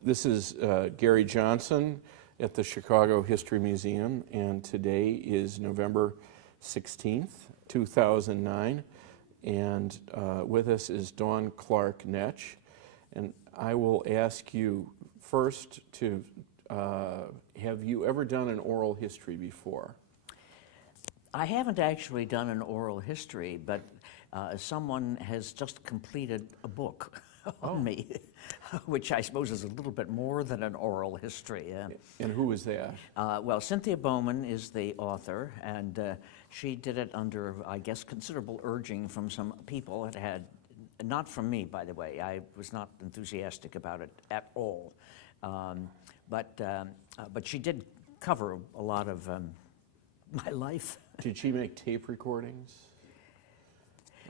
This is Gary Johnson at the Chicago History Museum, and today is November 16th, 2009, and with us is Dawn Clark Netsch, and I will ask you first to, have you ever done an oral history before? I haven't actually done an oral history, but someone has just completed a book on me, which I suppose is a little bit more than an oral history. And who is that? Well, Cynthia Bowman is the author, and she did it under, I guess, considerable urging from some people. It had, not from me, by the way. I was not enthusiastic about it at all. But she did cover a lot of my life. Did she make tape recordings?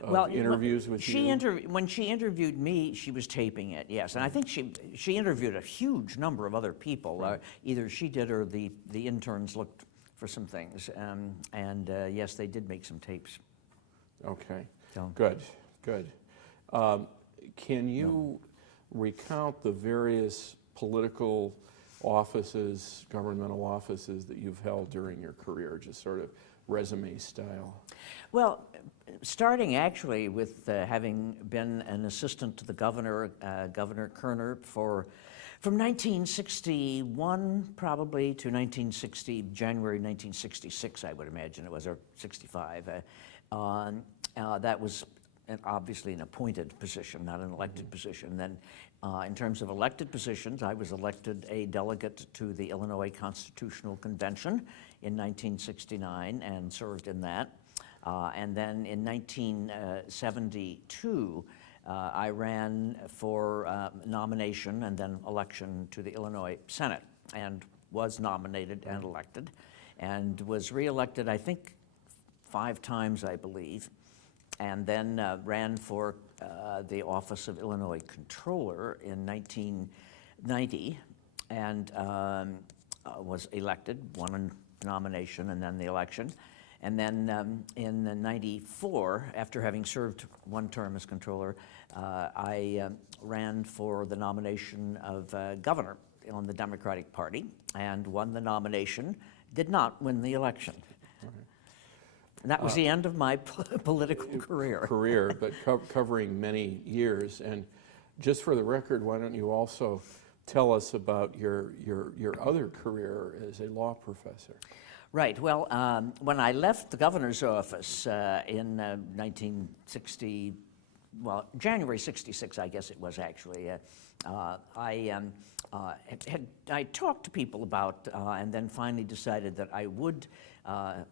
Well, interviews with you? When she interviewed me, she was taping it, yes. And I think she interviewed a huge number of other people. Right. Either she did or the interns looked for some things. Yes, they did make some tapes. Okay, So. good. Can you recount the various political offices, governmental offices that you've held during your career, just sort of resume style? Well, starting actually with having been an assistant to the governor, Governor Kerner, from 1961 probably to January 1966, I would imagine it was, or 65. That was obviously an appointed position, not an elected position. Then in terms of elected positions, I was elected a delegate to the Illinois Constitutional Convention in 1969 and served in that. And then in 1972, I ran for nomination and then election to the Illinois Senate, and was nominated and elected, and was reelected, I think, 5 times, I believe, and then ran for the office of Illinois Controller in 1990, and was elected, won a nomination and then the election. And then in '94, after having served 1 term as controller, I ran for the nomination of governor on the Democratic Party and won the nomination, did not win the election. And that was the end of my political career. But covering many years. And just for the record, why don't you also tell us about your other career as a law professor? Right. Well, when I left the governor's office in 1960, well, January '66, I guess it was actually, I talked to people about, and then finally decided that I would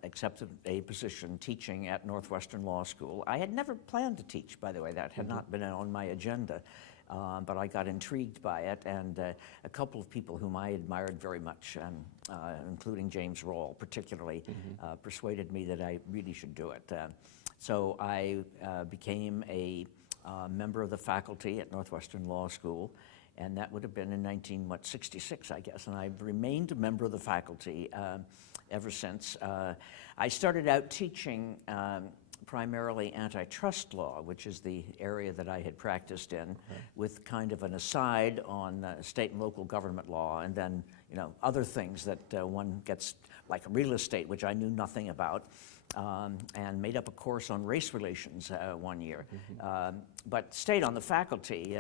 accept a position teaching at Northwestern Law School. I had never planned to teach, by the way. That had not been on my agenda. But I got intrigued by it, and a couple of people whom I admired very much, including James Rawle particularly, persuaded me that I really should do it. So I became a member of the faculty at Northwestern Law School, and that would have been in 1966, I guess, and I've remained a member of the faculty ever since. I started out teaching primarily antitrust law, which is the area that I had practiced in, with kind of an aside on state and local government law, and then other things that one gets, like real estate, which I knew nothing about, and made up a course on race relations 1 year. But stayed on the faculty,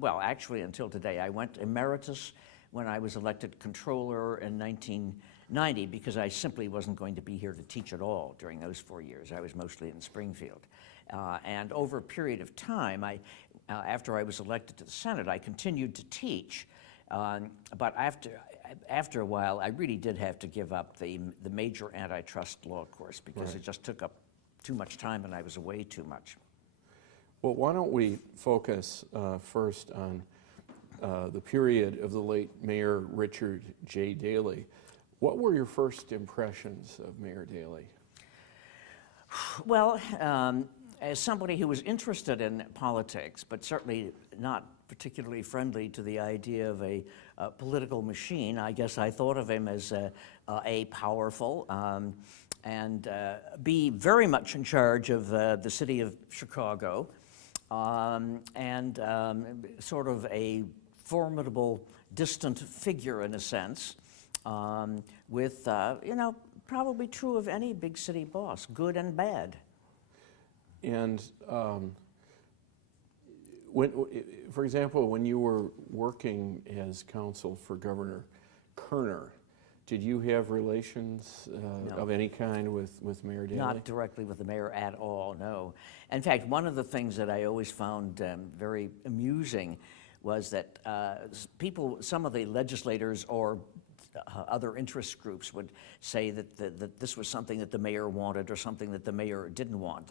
well, actually until today. I went emeritus when I was elected controller in 1990, because I simply wasn't going to be here to teach at all during those 4 years. I was mostly in Springfield. And over a period of time, after I was elected to the Senate, I continued to teach. But after a while, I really did have to give up the major antitrust law course, because it just took up too much time and I was away too much. Well, why don't we focus first on the period of the late Mayor Richard J. Daley. What were your first impressions of Mayor Daley? Well, as somebody who was interested in politics, but certainly not particularly friendly to the idea of a political machine, I guess I thought of him as A, powerful, and B, very much in charge of the city of Chicago, and sort of a formidable, distant figure in a sense, with, you know, probably true of any big city boss, good and bad. And when, for example, when you were working as counsel for Governor Kerner, did you have relations No. of any kind with Mayor Daley? Not directly with the mayor at all, no. In fact, one of the things that I always found very amusing was that some of the legislators or other interest groups would say that this was something that the mayor wanted or something that the mayor didn't want.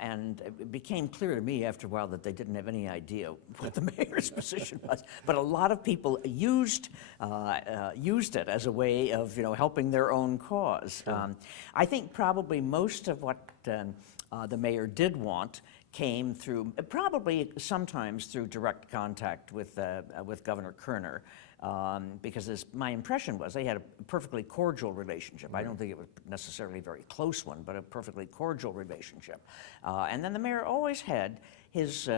And it became clear to me after a while that they didn't have any idea what the mayor's position was. But a lot of people used it as a way of, you know, helping their own cause. Sure. I think probably most of what the mayor did want came through, probably sometimes through direct contact with Governor Kerner. Because my impression was they had a perfectly cordial relationship. I don't think it was necessarily a very close one, but a perfectly cordial relationship. And then the mayor always had his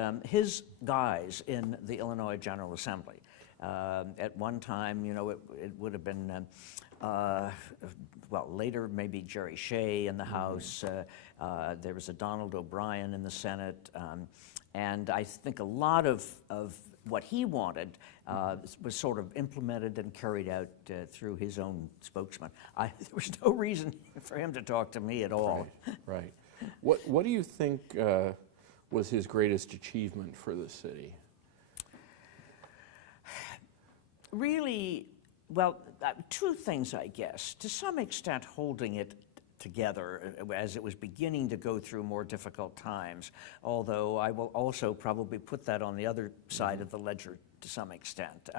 guys in the Illinois General Assembly. At one time, you know, it would have been, well, later maybe Jerry Shea in the House. There was a Donald O'Brien in the Senate. And I think a lot of what he wanted was sort of implemented and carried out through his own spokesman. There was no reason for him to talk to me at all. Right. What do you think was his greatest achievement for the city? Really, well, two things, I guess. To some extent, holding it together as it was beginning to go through more difficult times, although I will also probably put that on the other side of the ledger to some extent.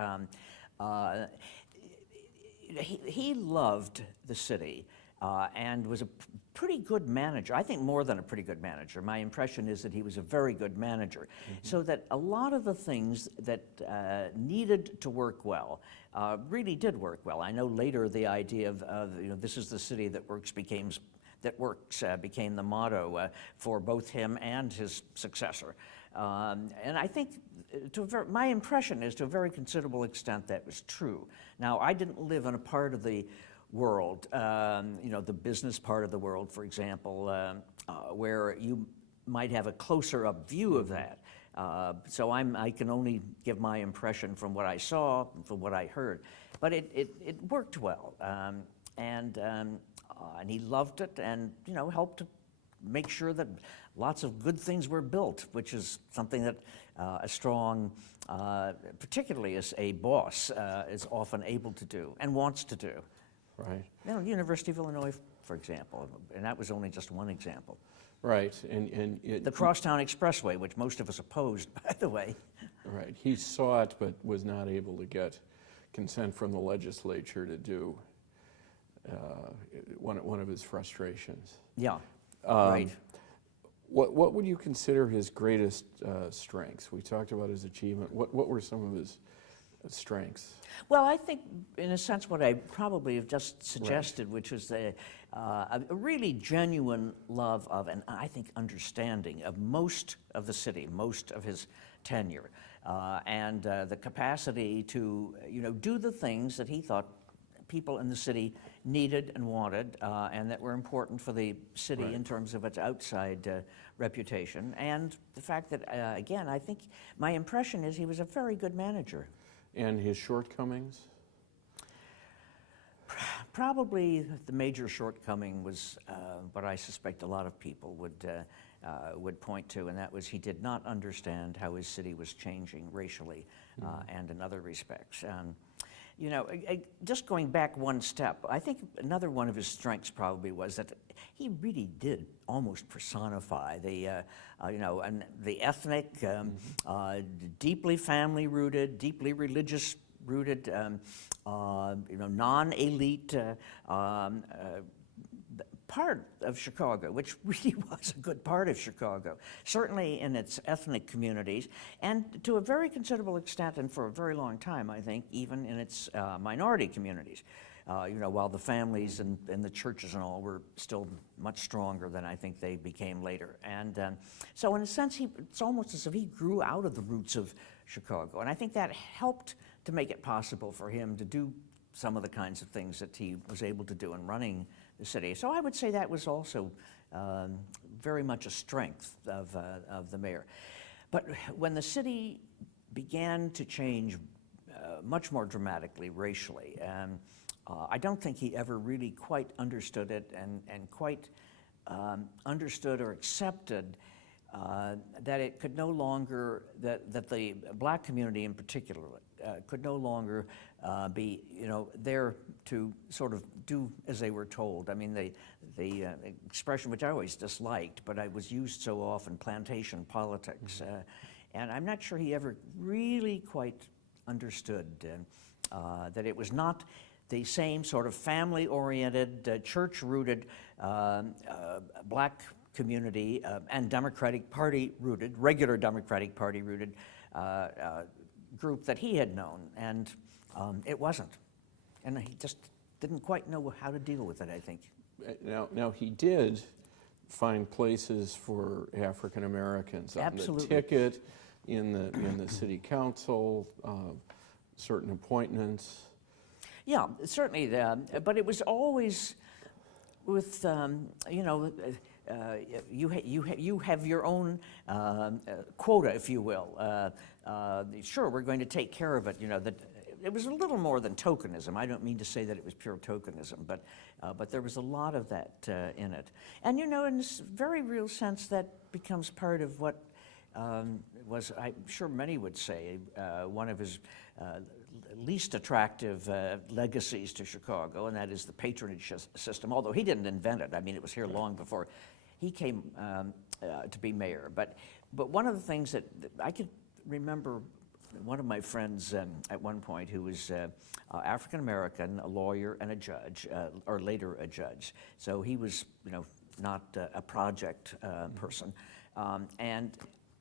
He loved the city and was a pretty good manager. I think more than a pretty good manager. My impression is that he was a very good manager. So that a lot of the things that needed to work well really did work well. I know later the idea of you know, this is the city that works became the motto for both him and his successor. And I think, my impression is to a very considerable extent that was true. Now, I didn't live in a part of the world, you know, the business part of the world, for example, where you might have a closer up view of that. So I can only give my impression from what I saw, from what I heard. But it worked well, and he loved it, and, you know, helped to make sure that lots of good things were built, which is something that a strong, particularly as a boss, is often able to do and wants to do. Right. You know, University of Illinois, for example, and that was only just one example. Right, and the Crosstown Expressway, which most of us opposed, by the way. Right, he saw it, but was not able to get consent from the legislature to do one of his frustrations. Yeah, right. What would you consider his greatest strengths? We talked about his achievement. What were some of his strengths? Well, I think, in a sense, what I probably have just suggested, right, which was a really genuine love of, and I think understanding of most of the city, most of his tenure, and the capacity to, you know, do the things that he thought people in the city needed and wanted, and that were important for the city, right, in terms of its outside reputation. And the fact that, again, I think my impression is he was a very good manager. And his shortcomings? Probably the major shortcoming was what I suspect a lot of people would point to, and that was he did not understand how his city was changing racially and in other respects. You know, just going back one step, I think another one of his strengths probably was that he really did almost personify the, you know, and the ethnic, deeply family-rooted, deeply religious-rooted, you know, non-elite part of Chicago, which really was a good part of Chicago, certainly in its ethnic communities, and to a very considerable extent, and for a very long time, I think, even in its minority communities. while the families and the churches and all were still much stronger than I think they became later. And so in a sense, it's almost as if he grew out of the roots of Chicago. And I think that helped to make it possible for him to do some of the kinds of things that he was able to do in running the city. So I would say that was also very much a strength of the mayor. But when the city began to change much more dramatically racially, I don't think he ever really quite understood it and quite understood or accepted that it could no longer, that the black community in particular could no longer be, there to sort of do as they were told. I mean, the expression, which I always disliked, but I was used so often, plantation politics. And I'm not sure he ever really quite understood that it was not the same sort of family-oriented, church-rooted black community and Democratic Party-rooted, regular Democratic Party-rooted group that he had known, and it wasn't. And he just didn't quite know how to deal with it, I think. Now he did find places for African Americans on Absolutely. the ticket, in the city council, certain appointments. Yeah, certainly. But it was always with you have your own quota, if you will. Sure, we're going to take care of it. It was a little more than tokenism. I don't mean to say that it was pure tokenism, but there was a lot of that in it. And in this very real sense, that becomes part of what was, I'm sure many would say, one of his least attractive legacies to Chicago, and that is the patronage system, although he didn't invent it. I mean, it was here long before he came to be mayor. But one of the things that I could remember, one of my friends at one point who was African-American, a lawyer and a judge, or later a judge. So he was, not a project person. And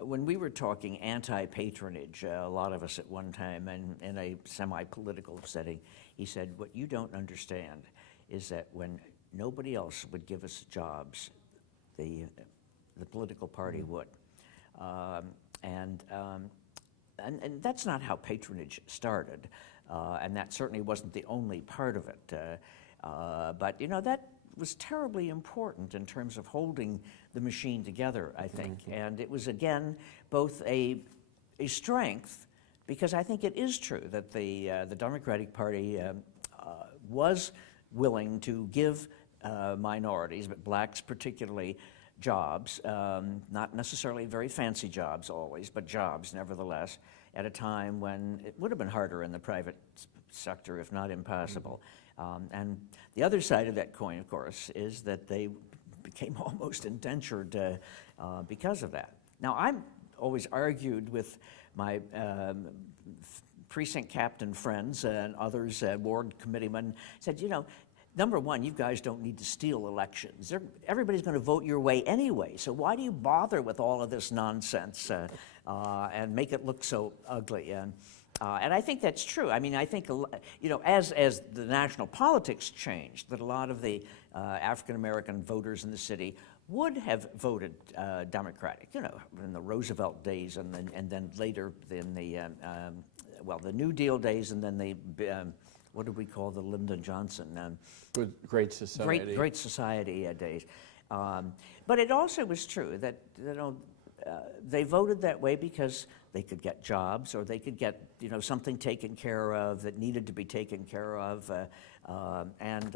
when we were talking anti-patronage, a lot of us at one time, and in a semi-political setting, he said, what you don't understand is that when nobody else would give us jobs, the political party would. And that's not how patronage started, and that certainly wasn't the only part of it. But that was terribly important in terms of holding the machine together, I think. Mm-hmm. And it was, again, both a strength, because I think it is true that the Democratic Party was willing to give minorities, but blacks particularly, jobs, not necessarily very fancy jobs always, but jobs nevertheless, at a time when it would have been harder in the private sector, if not impossible. And the other side of that coin, of course, is that they became almost indentured because of that. Now, I've always argued with my precinct captain friends and others, ward committeemen, said, number one, you guys don't need to steal elections. Everybody's going to vote your way anyway, so why do you bother with all of this nonsense and make it look so ugly? And I think that's true. I mean, I think, as the national politics changed, that a lot of the African-American voters in the city would have voted Democratic, in the Roosevelt days and then later in the New Deal days, and then the, what did we call the Lyndon Johnson? Great Society. Great Society days. But it also was true that, they voted that way because they could get jobs, or they could get, something taken care of that needed to be taken care of, and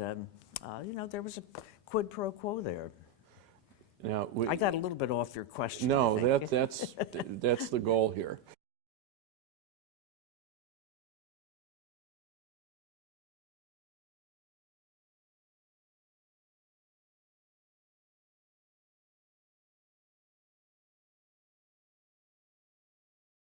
there was a quid pro quo there. Now, I got a little bit off your question. No, that's the goal here.